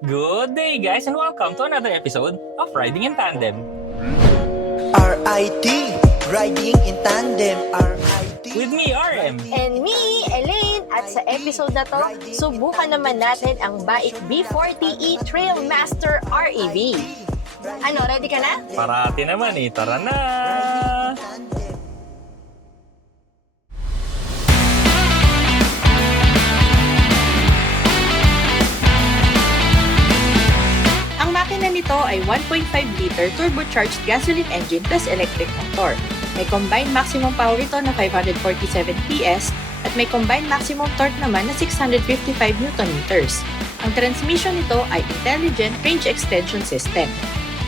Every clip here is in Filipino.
Good day guys and welcome to another episode of Riding in Tandem. RIT, Riding in Tandem, RIT. With me, RM. And me, Elaine. At sa episode na to, subukan naman natin ang Bike B40E Trailmaster REV. Ano, ready ka na? Parati naman tara na! Ang makina nito ay 1.5-liter turbocharged gasoline engine plus electric motor. May combined maximum power ito na 547 PS at may combined maximum torque naman na 655 Nm. Ang transmission nito ay intelligent range extension system.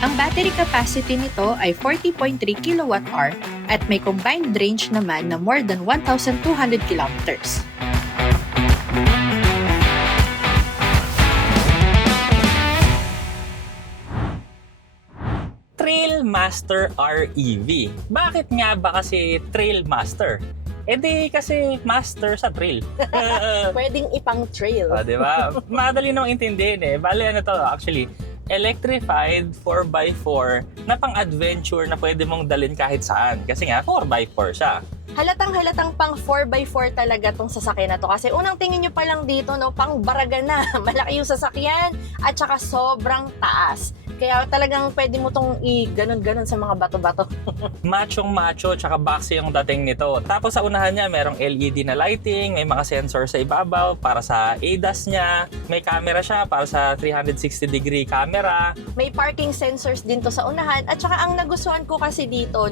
Ang battery capacity nito ay 40.3 kWh at may combined range naman na more than 1,200 kilometers. Trailmaster REV. Bakit nga ba kasi Trailmaster? Kasi master sa trail. Pwedeng ipang trail. Di ba? Madali nang intindihin Bale actually, electrified 4x4 na pang-adventure na pwede mong dalhin kahit saan. Kasi nga, 4x4 siya. Halatang pang 4x4 talaga tong sasakyan na to. Kasi unang tingin nyo pa lang dito, pang baraga na. Malaki yung sasakyan at saka sobrang taas. Kaya talagang pwede mo tong i-ganon-ganon sa mga bato-bato. Machong-macho tsaka boxy yung dating nito. Tapos sa unahan niya, merong LED na lighting, may mga sensor sa ibabaw para sa ADAS niya, may camera siya para sa 360-degree camera. May parking sensors din to sa unahan. At saka ang nagustuhan ko kasi dito,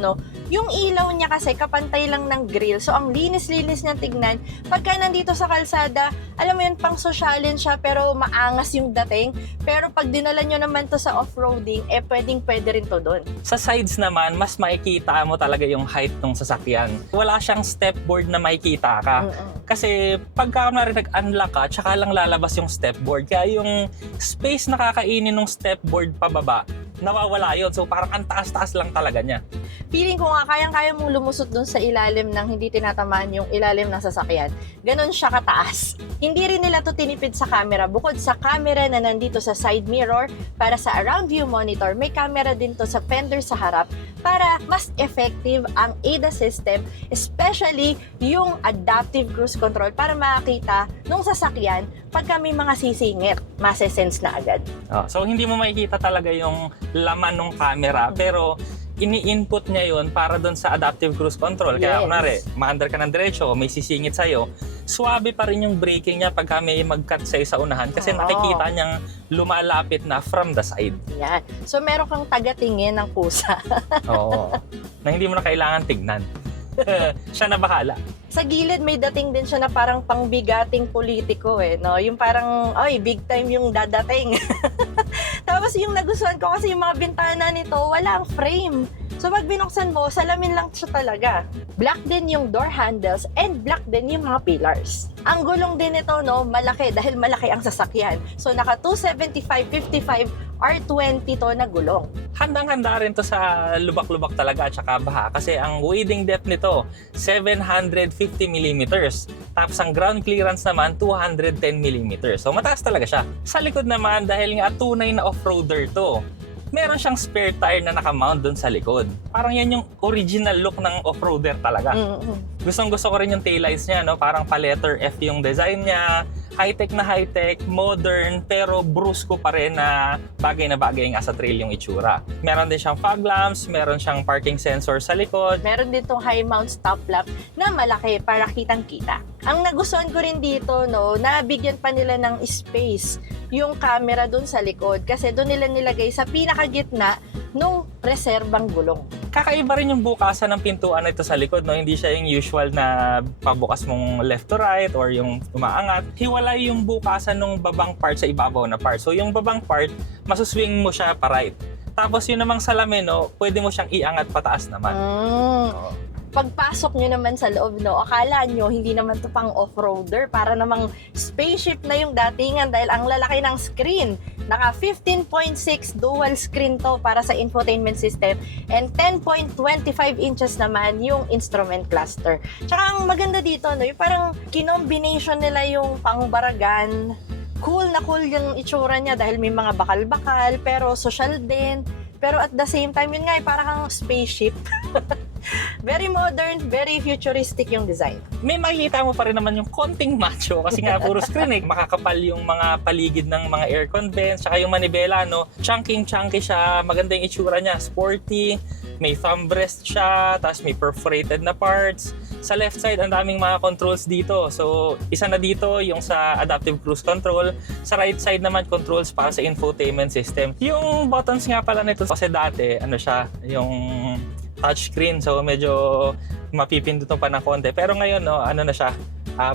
yung ilaw niya kasi kapantay lang ng grill. So ang linis-linis niya tignan. Pagka nandito sa kalsada, alam mo yun, pang sosyalin siya pero maangas yung dating. Pero pag dinala nyo naman to sa off-roading, pwede rin to doon. Sa sides naman, mas makikita mo talaga yung height ng sasakyan. Wala siyang stepboard na makikita ka. Kasi pagka nag-unlock ka, tsaka lang lalabas yung stepboard. Kaya yung space na kakainin ng stepboard pababa, nawawala yun. So parang ang taas-taas lang talaga niya. Feeling ko nga, kayang-kaya mong lumusot dun sa ilalim ng hindi tinatamaan yung ilalim ng sasakyan. Ganon siya kataas. Hindi rin nila to tinipid sa camera. Bukod sa camera na nandito sa side mirror, para sa around view monitor, may camera din to sa fender sa harap para mas effective ang ADAS system, especially yung adaptive cruise control para makakita nung sasakyan pagka may mga sisingit, masesense na agad. So hindi mo makikita talaga yung laman ng camera, pero ini-input niya yun para doon sa adaptive cruise control. Kaya kunwari, maandar ka ng diretso, may sisingit sa'yo, swabe pa rin yung braking niya pagka may mag-cut sa'yo sa unahan kasi nakikita niyang lumalapit na from the side. Yan. So meron kang tagatingin ng pusa. Oo. Na hindi mo na kailangan tignan. Siya na bahala. Sa gilid may dating din siya na parang pangbigating politiko Yung parang, big time yung dadating. Tapos yung nagustuhan ko kasi yung mga bintana nito, walang frame. So pag binuksan mo, salamin lang siya talaga. Black din yung door handles and black din yung mga pillars. Ang gulong din ito, malaki dahil malaki ang sasakyan. So naka 275/55 R20 to na gulong. Handang-handa rin to sa lubak-lubak talaga at saka baha kasi ang wading depth nito 750 mm. Tapos ang ground clearance naman 210 mm. So mataas talaga siya. Sa likod naman dahil nga tunay na off-roader to, meron siyang spare tire na nakamount doon sa likod. Parang yan yung original look ng off-roader talaga. Gustong-gusto ko rin yung taillights niya, parang pa-letter F yung design niya. High-tech na high-tech, modern, pero brusco pa rin na bagay nga sa trail yung itsura. Meron din siyang fog lamps, meron siyang parking sensor sa likod. Meron din tong high mount stop lamp na malaki para kitang-kita. Ang nagustuhan ko rin dito, nabigyan pa nila ng space yung camera dun sa likod kasi dun nila nilagay sa pinakagitna nung reserbang gulong. Kakaiba rin yung bukasan ng pintuan nito sa likod, Hindi siya yung usual na pabukas mong left to right or yung umaangat. Hiwalay yung bukasan ng babang part sa ibabaw na part. So yung babang part, masuswing mo siya pa right. Tapos yun namang salamin, pwede mo siyang iangat pataas naman. Pagpasok nyo naman sa loob, akala nyo hindi naman to pang off-roader, para namang spaceship na yung datingan dahil ang lalaki ng screen. Naka 15.6 dual screen to para sa infotainment system and 10.25 inches naman yung instrument cluster. Tsaka ang maganda dito, yung parang kinombination nila yung pangbaragan cool na cool yung itsura niya dahil may mga bakal-bakal, pero social din. Pero at the same time, yun nga, parang kang spaceship. Very modern, very futuristic yung design. May makikita mo pa rin naman yung konting macho kasi nga puro screen eh. Makakapal yung mga paligid ng mga aircon vents, saka yung manibela, no? Chunky siya, maganda yung itsura niya, sporty, may thumb rest siya, tapos may perforated na parts. Sa left side, ang daming mga controls dito. So, isa na dito yung sa adaptive cruise control. Sa right side naman, controls para sa infotainment system. Yung buttons nga pala nito, kasi dati, ano siya, yung touchscreen. So, medyo mapipindutan pa ng konti. Pero ngayon, no, ano na siya,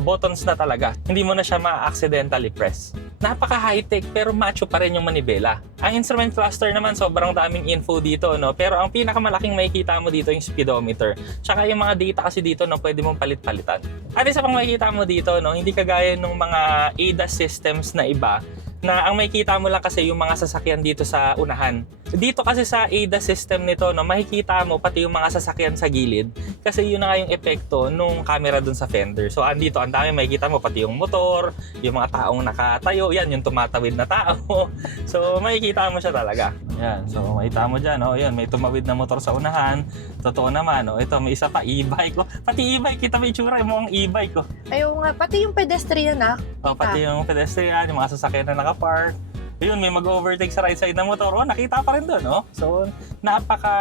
buttons na talaga. Hindi mo na siya ma-accidentally press. Napaka high-tech pero macho pa rin yung manibela. Ang instrument cluster naman, sobrang daming info dito, no? Pero ang pinakamalaking makikita mo dito yung speedometer. Tsaka yung mga data kasi dito, no, pwede mong palit-palitan. At isa pang makikita mo dito, no, hindi kagaya ng mga ADAS systems na iba, na ang makikita mo lang kasi yung mga sasakyan dito sa unahan. Dito kasi sa ADAS system nito, no, makikita mo pati yung mga sasakyan sa gilid kasi yun na nga yung epekto nung camera dun sa fender. So andito, ang dami makikita mo pati yung motor, yung mga taong nakatayo, yan yung tumatawid na tao. So makikita mo siya talaga. Yan, so makita mo dyan, oh, yan, may tumawid na motor sa unahan. Totoo naman, oh, ito may isa pa e-bike. Oh, pati e-bike, kita mo yung tsura, yung mukhang e-bike. Oh. Ayaw nga, pati yung pedestrian Oh, pati yung pedestrian, yung mga sasakyan na nakapark. Ayun, may mag-overtake sa right side ng motor. Oh, nakita pa rin doon, no? So, napaka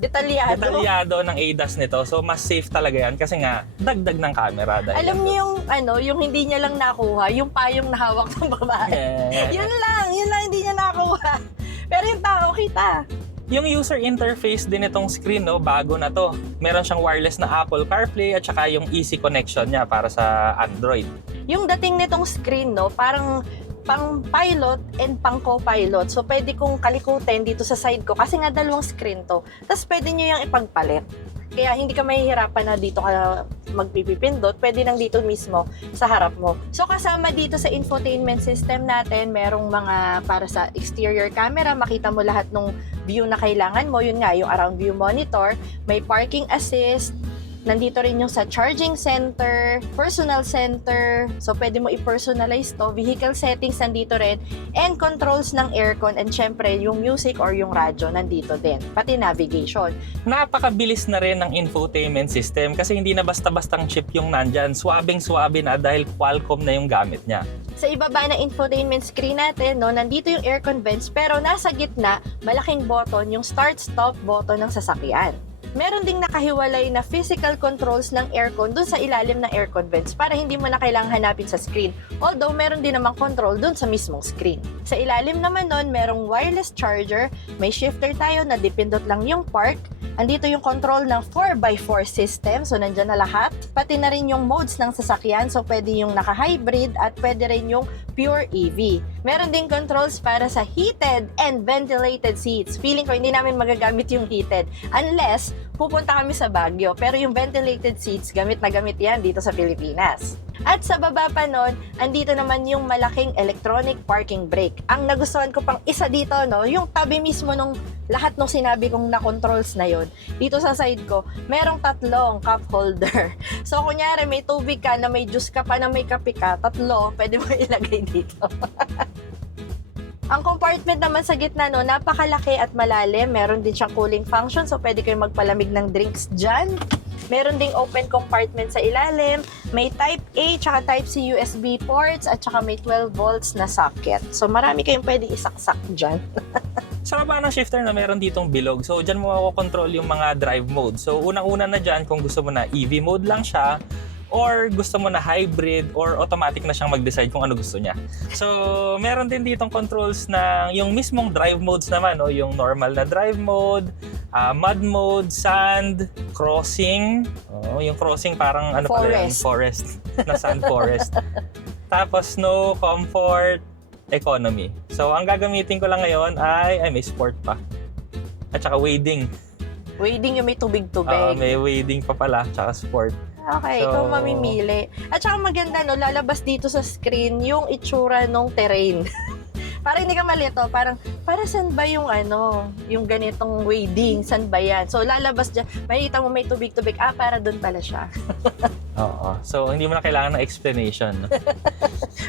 detalyado ng ADAS nito. So, mas safe talaga yan kasi nga, dagdag ng camera. Alam niyo yung, yung hindi niya lang nakuha, yung payong nahawak ng babae. Yeah. Yun lang hindi niya nakuha. Pero yung tao, kita. Yung user interface din itong screen, no, bago na to. Meron siyang wireless na Apple CarPlay at saka yung easy connection niya para sa Android. Yung dating nitong screen, no, parang pang pilot and pang co-pilot. So, pwede kong kalikutin dito sa side ko kasi nga dalawang screen to. Tapos, pwede nyo yung ipagpalit. Kaya hindi ka mahihirapan na dito ka magpipipindot. Pwede lang dito mismo sa harap mo. So, kasama dito sa infotainment system natin, merong mga para sa exterior camera. Makita mo lahat ng view na kailangan mo. Yun nga, yung around view monitor. May parking assist. Nandito rin yung sa charging center, personal center. So, pwede mo i-personalize to. Vehicle settings nandito rin. And controls ng aircon. And syempre, yung music or yung radyo nandito din. Pati navigation. Napakabilis na rin ng infotainment system kasi hindi na basta-bastang chip yung nandyan. Swabing-swabe na dahil Qualcomm na yung gamit niya. Sa ibaba na infotainment screen natin, no, nandito yung aircon vents. Pero nasa gitna, malaking button, yung start-stop button ng sasakyan. Meron ding nakahiwalay na physical controls ng aircon dun sa ilalim ng aircon vents para hindi mo na kailangang hanapin sa screen. Although, meron din namang control dun sa mismong screen. Sa ilalim naman nun, merong wireless charger, may shifter tayo na dipindot lang yung park. Andito yung control ng 4x4 system, so nandyan na lahat. Pati na rin yung modes ng sasakyan, so pwede yung naka-hybrid at pwede rin yung pure EV. Meron ding controls para sa heated and ventilated seats. Feeling ko hindi namin magagamit yung heated unless pupunta kami sa Baguio. Pero yung ventilated seats, gamit na gamit yan dito sa Pilipinas. At sa baba pa nun, andito naman yung malaking electronic parking brake. Ang nagustuhan ko pang isa dito, no, yung tabi mismo nung lahat ng sinabi kong na-controls na yon. Dito sa side ko, merong tatlong cup holder. So, kunyari, may tubig ka na may juice ka pa na may kape ka, tatlo, pwede mo ilagay dito. Ang compartment naman sa gitna, no, napakalaki at malalim. Meron din siyang cooling function, so pwede kayong magpalamig ng drinks dyan. Meron ding open compartment sa ilalim. May Type A tsaka Type C USB ports at saka may 12 volts na socket. So marami kayong pwede isaksak dyan. Sa baba ng shifter na meron ditong bilog. So dyan mo makokontrol yung mga drive mode. So unang-una na dyan kung gusto mo na EV mode lang siya or gusto mo na hybrid or automatic na siyang mag-decide kung ano gusto niya. So, meron din ditong controls na yung mismong drive modes naman, no? Yung normal na drive mode, mud mode, sand, crossing. Oh, yung crossing parang ano pala yan? Forest. Na sand forest. Tapos snow, comfort, economy. So, ang gagamitin ko lang ngayon ay may sport pa. At saka wading. Wading yung may tubig-tubig. May wading pa pala, tsaka sport. Okay, ikaw mamimili. At saka maganda, no, lalabas dito sa screen yung itsura ng terrain. Para hindi ka malito, parang para saan ba yung yung ganitong wading? Saan ba yan? So, lalabas dyan, makikita mo may tubig-tubig. Para doon pala siya. Oo. So, hindi mo na kailangan ng explanation. No?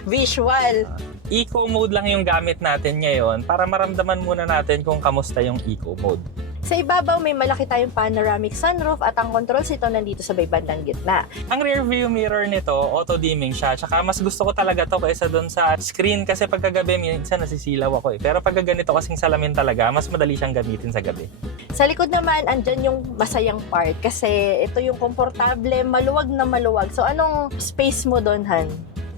Visual. Eco mode lang yung gamit natin ngayon para maramdaman muna natin kung kamusta yung eco mode. Sa ibabaw, may malaki tayong panoramic sunroof at ang controls ito nandito sa may bandang gitna. Ang rear view mirror nito, auto-dimming siya. Tsaka mas gusto ko talaga to kaysa doon sa screen kasi pagkagabi minsan nasisilaw ako eh. Pero pag ganito kasing salamin talaga, mas madali siyang gamitin sa gabi. Sa likod naman, andyan yung masayang part kasi ito yung komportable, maluwag na maluwag. So, anong space mo doon, Han?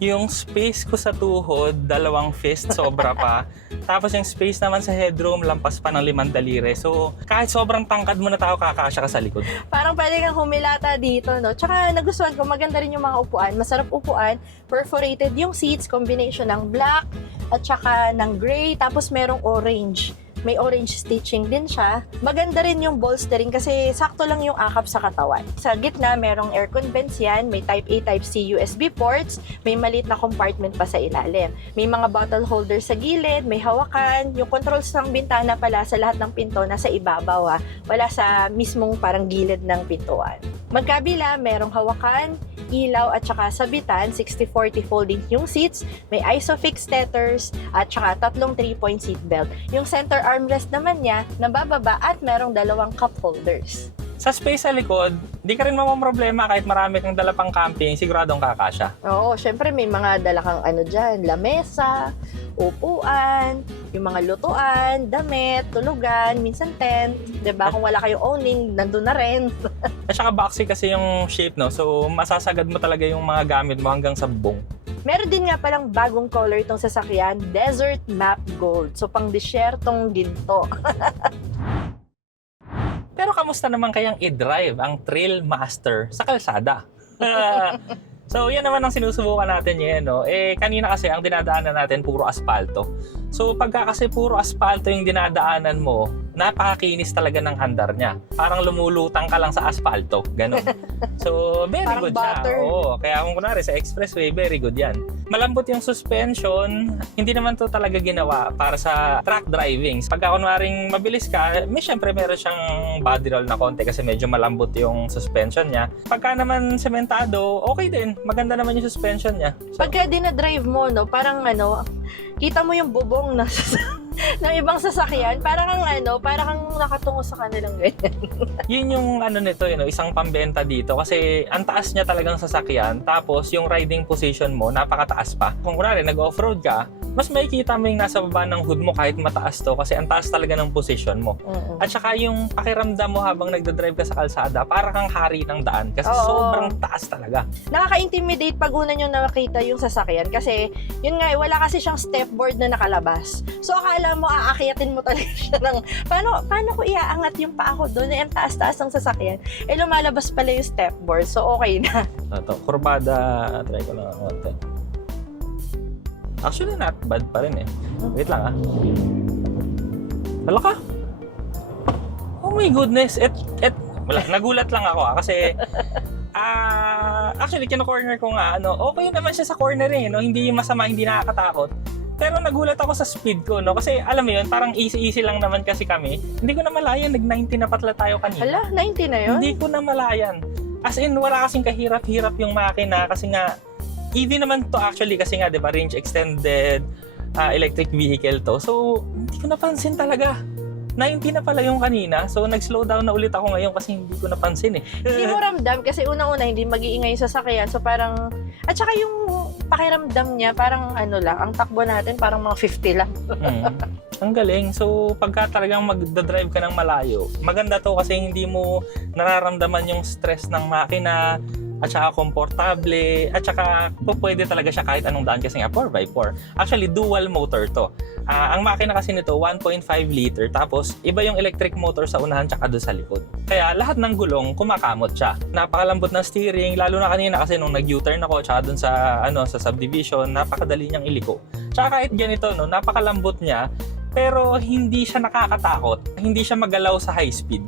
Yung space ko sa tuhod, 2 fist, sobra pa. Tapos yung space naman sa headroom, lampas pa ng 5 daliri. So, kahit sobrang tangkad mo na tao, kakasya ka sa likod. Parang pwede kang humilata dito, no? Tsaka nagustuhan ko, maganda rin yung mga upuan. Masarap upuan, perforated yung seats, combination ng black at tsaka ng gray, tapos merong orange. May orange stitching din siya. Maganda rin yung bolstering kasi sakto lang yung akap sa katawan. Sa gitna, merong aircon vents yan. May Type A, Type C USB ports. May maliit na compartment pa sa ilalim. May mga bottle holder sa gilid. May hawakan. Yung controls ng bintana pala sa lahat ng pinto nasa ibabaw. Wala sa mismong parang gilid ng pintuan. Magkabila, merong hawakan, ilaw at saka sabitan. 60-40 folding yung seats. May ISOFIX tethers at saka 3 3-point seatbelt. Yung center armrest naman niya, nabababa at merong 2 cup holders. Sa space sa likod, di ka rin mamamroblema kahit marami kang dala pang camping, siguradong kakasya. Oo, syempre may mga dala kang dyan, lamesa, upuan, yung mga lutuan, damit, tulugan, minsan tent, 'di ba? Kung wala kayong owning, nandun na rin. At saka boxy kasi yung shape, no? So, masasagad mo talaga yung mga gamit mo hanggang sa bubong. Meron din nga palang bagong color itong sasakyan, Desert Map Gold. So, pang desyertong ginto. Pero kamusta naman kayang i-drive ang Trail Master sa kalsada? So, yan naman ang sinusubukan natin ngayon, no? Kanina kasi ang dinadaanan natin puro aspalto. So, pagka kasi puro aspalto yung dinadaanan mo, napakakinis talaga ng andar niya. Parang lumulutang ka lang sa aspalto, ganun. So, very Parang good siya. butter. Oo, kaya kung kunwari sa expressway, very good yan. Malambot yung suspension, hindi naman to talaga ginawa para sa track driving. Pagka kunwaring mabilis ka, syempre meron siyang body roll na konti kasi medyo malambot yung suspension niya. Pagka naman sementado, okay din. Maganda naman yung suspension niya. So, Pagka dinadrive mo, no, parang kita mo yung bubong na ng ibang sasakyan, parang kang nakatungo sa kanilang ganyan. yun yung nito, isang pambenta dito kasi ang taas niya talagang sasakyan tapos yung riding position mo napakataas pa. Kung kunwari nag-offroad ka, mas makikita mo yung nasa baba ng hood mo kahit mataas to kasi ang taas talaga ng position mo. At saka yung pakiramdam mo habang nagdadrive ka sa kalsada, para kang hari ng daan kasi Oo. sobrang taas talaga. Nakaka-intimidate pag una nyo nakita yung sasakyan kasi yun nga, wala kasi siyang stepboard na nakalabas. So akala mo aakyatin mo talaga siya ng paano ko iaangat yung paa ko doon, ang taas-taas ng sasakyan. Lumalabas pala yung stepboard. So okay na. Ito, kurbada, try ko lang konti. Actually, not bad pa rin eh. Wait lang Hala ka? Oh my goodness. Wala, nagulat lang ako kasi actually, kino-corner ko nga, okay naman siya sa corner eh, no? Hindi masama, hindi nakakatakot. Pero nagulat ako sa speed ko, no? Kasi alam mo yun, parang easy-easy lang naman kasi kami. Hindi ko na malayan, nag-90 na patla tayo kanina. Hala, 90 na yun? Hindi ko na malayan. As in, wala kasing kahirap-hirap yung makina kasi nga, EV naman to actually kasi nga, di ba, range extended electric vehicle to. So, hindi ko napansin talaga. 90 na pala yung kanina. So, nag-slow down na ulit ako ngayon kasi hindi ko napansin eh. Hindi mo ramdam kasi unang-una hindi mag-iingay yung sasakyan. So parang, at saka yung pakiramdam niya, parang lang, ang takbo natin parang mga 50 lang. Ang galing. So, pagka talagang magdadrive ka ng malayo, maganda to kasi hindi mo nararamdaman yung stress ng makina, at saka komportable, at saka pwede talaga siya kahit anong daan kasi nga 4x4. Actually, dual motor to. Ang makina kasi nito, 1.5 liter, tapos iba yung electric motor sa unahan tsaka doon sa likod. Kaya lahat ng gulong, kumakamot siya. Napakalambot ng steering, lalo na kanina kasi nung nag-U-turn ako, tsaka doon sa subdivision, napakadali niyang iliko. Tsaka kahit ganito, napakalambot niya, pero hindi siya nakakatakot. Hindi siya magalaw sa high speed.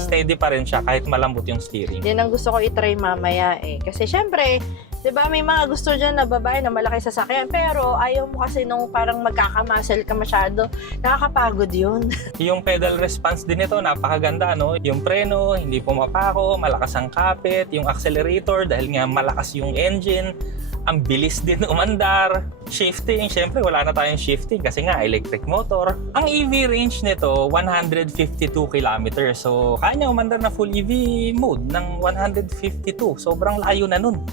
Steady pa rin siya kahit malambot yung steering. Yan ang gusto ko i-try mamaya eh. Kasi syempre, Diba, may mga gusto dyan na babae na malaki sasakyan, pero ayaw mo kasi nung parang magkakamuscle ka masyado. Nakakapagod yun. Yung pedal response din ito, napakaganda, no? Yung preno, hindi pumapako, malakas ang kapit, yung accelerator, dahil nga malakas yung engine, ang bilis din umandar. Shifting, syempre wala na tayong shifting kasi nga electric motor. Ang EV range nito, 152 kilometers. So, kaya niya umandar na full EV mode ng 152. Sobrang layo na nun.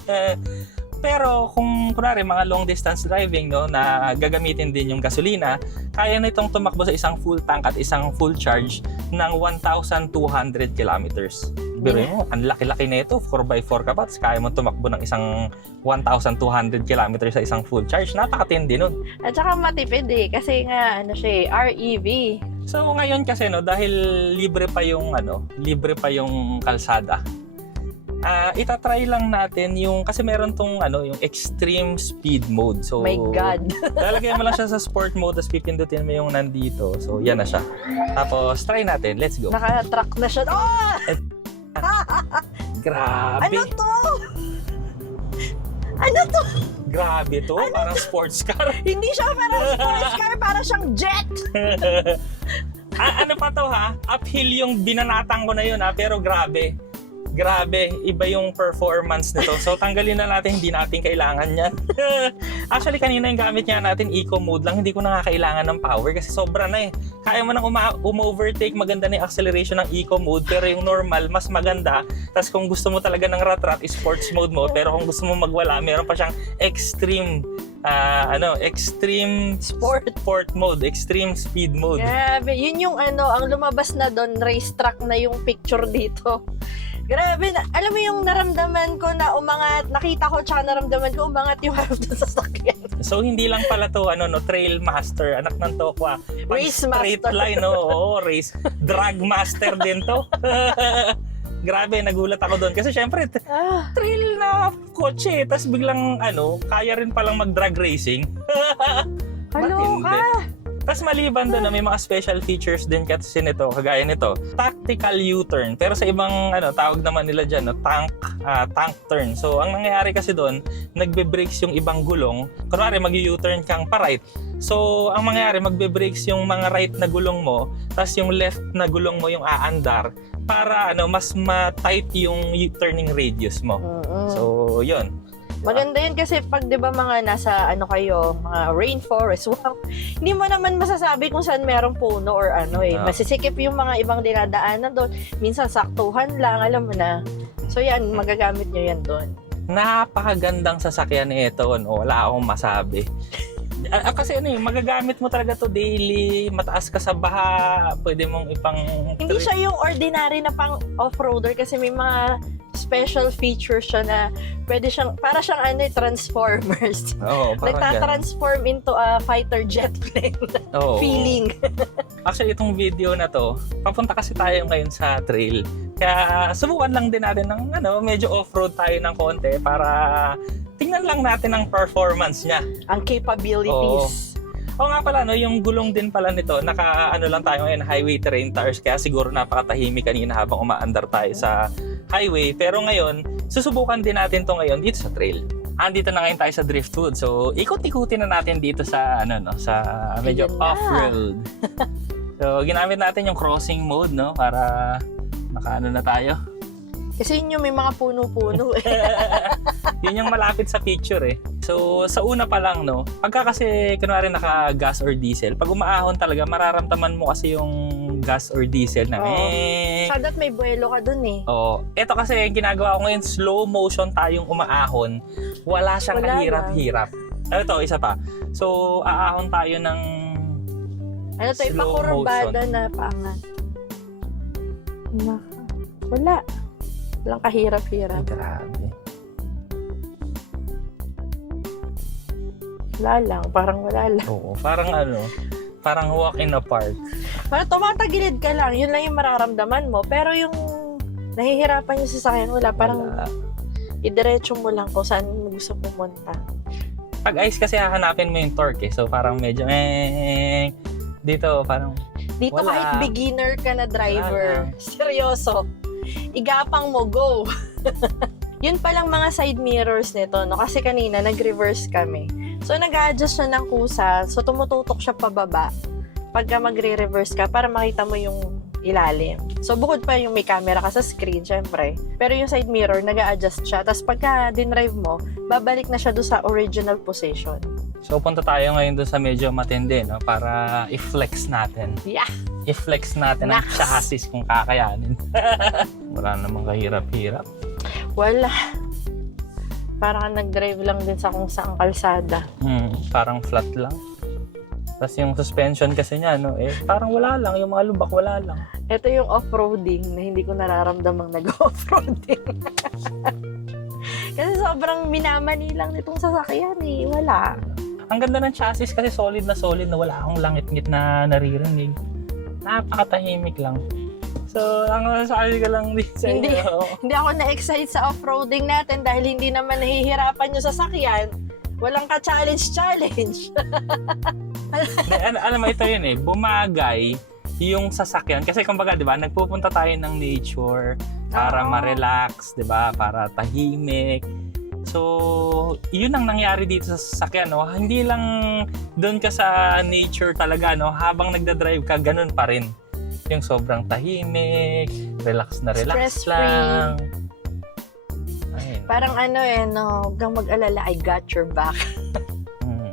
Pero kung kunwari mga long distance driving, no, na gagamitin din yung gasolina, kaya na itong tumakbo sa isang full tank at isang full charge ng 1,200 kilometers. Pero mo, ang laki-laki na ito, 4x4 ka pa, kaya mo tumakbo ng isang 1,200 kilometers sa isang full charge. Napakatindi nun. At saka matipid eh, kasi nga, ano siya eh, REV. So ngayon kasi, no, dahil libre pa yung kalsada, itatry lang natin yung, kasi meron tong yung extreme speed mode. So, My God. lalagay mo lang siya sa sport mode, tapos pipindutin mo yung nandito. So, yan na siya. Tapos, try natin. Let's go. Naka-track na siya. Oh! Grabe. Ano to? Ano to? Grabe to. Parang sports car. Hindi siya parang sports car, parang siyang jet. Ano pa to ha? Uphill yung binanatang ko na yun ha, pero grabe. Grabe, iba yung performance nito. So tanggalin na natin, hindi natin kailangan yan. Actually kanina yung gamit niya natin eco mode lang, hindi ko na kailangan ng power kasi sobra na eh. Kaya mo nang overtake, maganda na yung acceleration ng eco mode, pero yung normal mas maganda. Tapos kung gusto mo talaga ng rat-rat, sports mode mo, pero kung gusto mo magwala, meron pa siyang extreme extreme sport mode, extreme speed mode. Grabe, yun yung ang lumabas na doon, racetrack na yung picture dito. Grabe, alam mo yung naramdaman ko na umangat, nakita ko tsaka naramdaman ko umangat yung harap ng sasakyan. So hindi lang pala to Trail Master, anak ng Tokwa. Race Straight Master. line, oo, race. Drag Master din to. Grabe, nagulat ako doon kasi syempre trail na kotse, tapos biglang kaya rin palang mag-drag racing. Kaloka! Tapos maliban doon na may mga special features din kasi nito, kagaya nito, tactical U-turn. Pero sa ibang tawag naman nila diyan, tank turn. So ang nangyayari kasi doon, nagbe-brakes yung ibang gulong. Kunwari mag-U-turn kang pa-right. So ang mangyayari, magbe-brakes yung mga right na gulong mo, tapos yung left na gulong mo yung aandar para mas ma-tight yung turning radius mo. So yun. Maganda yun kasi pag 'di ba mga nasa kayo, mga rainforest, hindi mo naman masasabi kung saan merong puno or masisikip yung mga ibang dinadaanan doon. Minsan saktuhan lang, alam mo na. So yan, magagamit nyo yan doon. Napakagandang sasakyan nito, wala akong masabi. Kasi magagamit mo talaga to daily, mataas ka sa baha, pwede mong ipang... Hindi siya yung ordinary na pang off-roader kasi may mga special features siya na pwede siyang, para siyang Transformers. Oo, Nagtatransform into a fighter jet plane feeling. Actually, itong video na to, papunta kasi tayo ngayon sa trail. Kaya subukan lang din natin ng medyo off-road tayo ng konti para tingnan lang natin ang performance niya. Ang capabilities. Oo nga pala, yung gulong din pala nito, lang tayo ngayon, highway terrain tires, kaya siguro napakatahimik kanina habang umaandar tayo sa highway. Pero ngayon, susubukan din natin to ngayon dito sa trail. Andito na ngayon tayo sa Driftwood. So, ikot-ikutin na natin dito sa, sa medyo off-road. So, ginamit natin yung crossing mode, para na tayo. Kasi yun yung may mga puno-puno Yun yung malapit sa picture eh. So, sa una pa lang, pagka kasi kunwari naka-gas or diesel, pag umaahon talaga, mararamdaman mo kasi yung gas or diesel na Sadat may buwelo ka dun eh. Oo. Ito kasi yung ginagawa ko ngayon, slow motion tayong umaahon. Wala siyang kahirap-hirap. Ito, isa pa. So, aahon tayo ng slow ipakurbada motion. na paangat. Wala. Walang kahirap-hirap. Grabe. Wala lang. Parang wala lang. Oo. Parang walk in a park. Parang tumatagilid ka lang. Yun lang yung mararamdaman mo. Pero yung nahihirapan yung sasakyan, wala. Parang idiretso mo lang kung saan mo gusto pumunta. Pag ice kasi hahanapin mo yung torque eh. So parang medyo dito parang dito wala. Kahit beginner ka na driver, seryoso, igapang mo, go. Yun palang mga side mirrors nito, no? Kasi kanina, nag-reverse kami. So, nag-a-adjust siya ng kusa. So, tumututok siya pababa pagka magre-reverse ka para makita mo yung ilalim. So, bukod pa yung may camera ka sa screen, syempre. Pero yung side mirror, nag-a-adjust siya. Tapos, pagka dinrive mo, babalik na siya doon sa original position. So, punta tayo ngayon doon sa medyo matindi, no? Para i-flex natin. Yeah! I-flex natin ang Naks. chassis kung kakayanin. Wala namang kahirap-hirap. Wala. Parang nag-drive lang din sa kung saang kalsada. Parang flat lang. Tapos yung suspension kasi niya, no, parang wala lang. Yung mga lubak, wala lang. Ito yung off-roading na hindi ko nararamdamang nag-off-roading. Kasi sobrang minamani lang nitong sasakyan eh. Wala. Ang ganda ng chassis kasi solid na wala akong langit-ngit na naririnig. Napakatahimik lang. So, ang masasabi ko lang din sa Hindi. inyo. Hindi ako na-excite sa off-roading natin dahil hindi naman nahihirapan yung sasakyan. Walang ka-challenge. Alam mo, ito yun bumagay yung sasakyan. Kasi kumbaga, di ba, nagpupunta tayo ng nature para Oo. ma-relax, di ba, para tahimik. So, yun ang nangyari dito sa sasakyan, no? Hindi lang doon ka sa nature talaga, no? Habang nagdadrive ka, ganun pa rin. Yung sobrang tahimik, relax na relax Stress-free. lang. Ayun. Parang no, huwag kang mag-alala, I got your back. Hmm.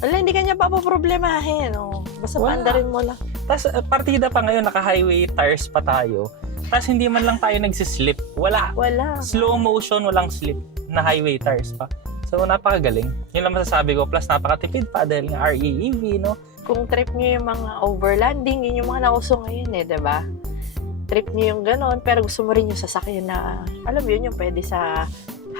Wala, hindi ka niya papaproblemahin. No? Basta Wala. paandarin mo lang. Tapos, partida pa ngayon, naka-highway tires pa tayo. Tapos, hindi man lang tayo nagsislip. Wala. Wala. Slow motion, walang slip na highway tires pa. So, napakagaling. Yun lang masasabi ko. Plus, napakatipid pa dahil nga REEV, no? Kung trip niyo yung mga overlanding, yun yung mga nauso ngayon diba? Trip niyo yung ganon, pero gusto mo rin yung sasakyan na, alam mo yun, yung pwede sa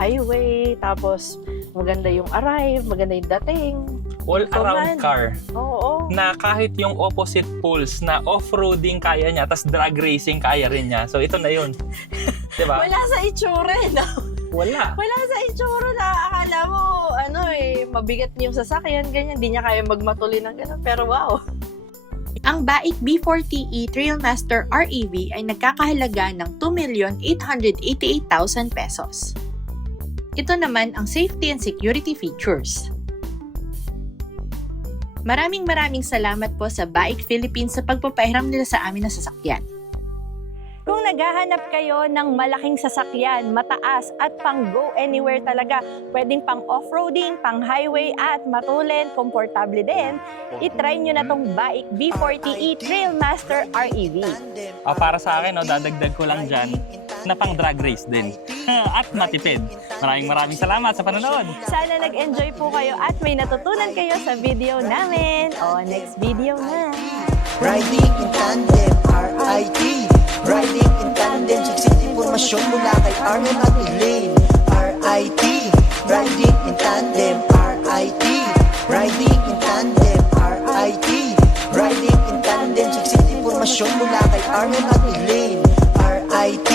highway, tapos maganda yung arrive, maganda yung dating. All-around Command. car. Oo. Na kahit yung opposite poles na off-roading kaya niya, tas drag racing kaya rin niya. So, ito na yun. Diba? Wala sa itsura, no? Wala. Wala sa itsura na akala mo, mabigat yung sasakyan, ganyan, di niya kaya magmatuli ng ganon, pero wow. Ang BAIC B40E Trailmaster REV ay nagkakahalaga ng 2,888,000 pesos. Ito naman ang safety and security features. Maraming salamat po sa BAIC Philippines sa pagpapahiram nila sa amin na sasakyan. Kung naghahanap kayo ng malaking sasakyan, mataas at pang go anywhere talaga, pwedeng pang off-roading, pang highway at matulin, komportable din, itry nyo na tong BAIC B40E Trailmaster REV. Para sa akin, dadagdag ko lang dyan na pang drag race din. At matipid. Maraming salamat sa panonood. Sana nag-enjoy po kayo at may natutunan kayo sa video namin. Next video na! Riding in tandem, RIT. Riding in tandem, siksik impormasyon mula kay Arlen at Elaine. RIT. Riding in tandem, RIT. Riding in tandem, RIT. Riding in tandem, siksik impormasyon mula kay Arlen at Elaine. RIT.